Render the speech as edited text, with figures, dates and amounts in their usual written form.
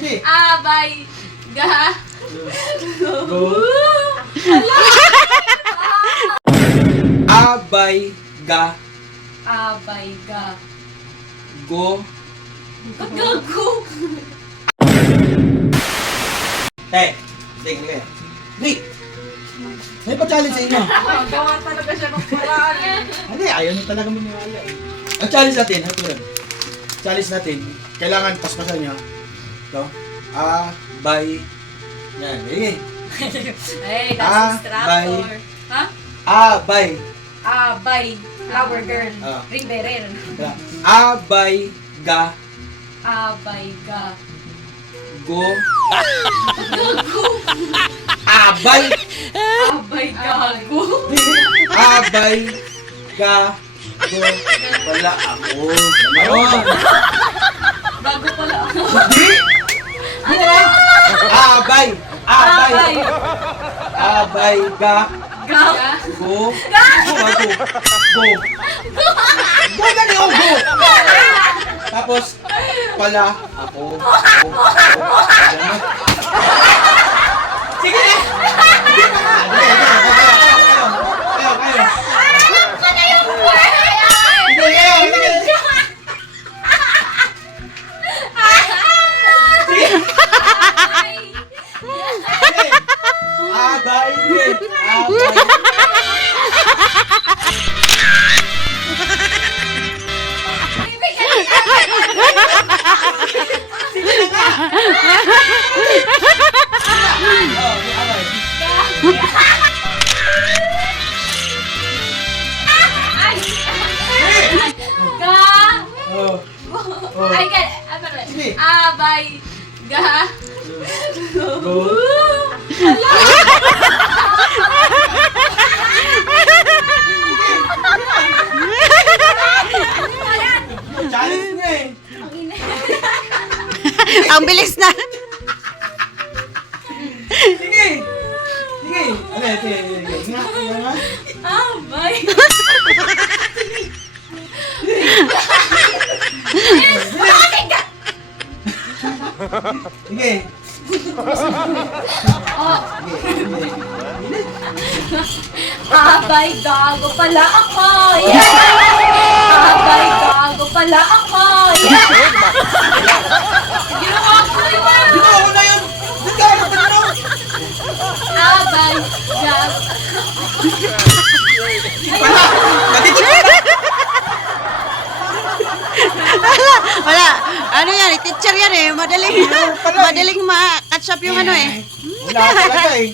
Sige. Abay. Ga. Go. Abay, ga, Abay. Ga. go. Gago. Sige kayo. Hey! May pa-challenge sa inyo. Gawa talaga siya ng paraan. Hindi, ayaw niyo talaga maniwala eh. Ang challenge natin, hatulan. Challenge natin, kailangan paspasan niyo. Ito. Abay. Yan, sige. Hey, Ah, that's instructor. Ha? Abay. Abay. Flower girl. Ah. Ring bearer. Abay, ga, Abay. Ga. go. Abay. Abay. Gago. Abay, ga, go. Wala ako. Ganon. Bago pala ako. Hindi. Abay. Abay. Abay, ga, Ga. go. Go. Go. Go, dali, oh, go. Tapos, pala, ako. Ganon. Sige na. Hindi pa nga. Kayo. Sige, sige. Abay, abay. Ga. Ay, ga. Ano ba? Sige. Abay. Ga. Go. Challenge nga eh. Ang bilis na. Sige. Sige. Ano, sige. Nga, nga. Abay. Sige. Abay, gago pala ako. Abay, gago pala ako. Ginawa ko na yun. Dito ako na yun. Dito ako na yun. Abay, gago. Wala. Natitig ka na. Wala. Ano yan? Teacher yan eh. Madaling ma-catch up yung ano eh. Wala talaga eh.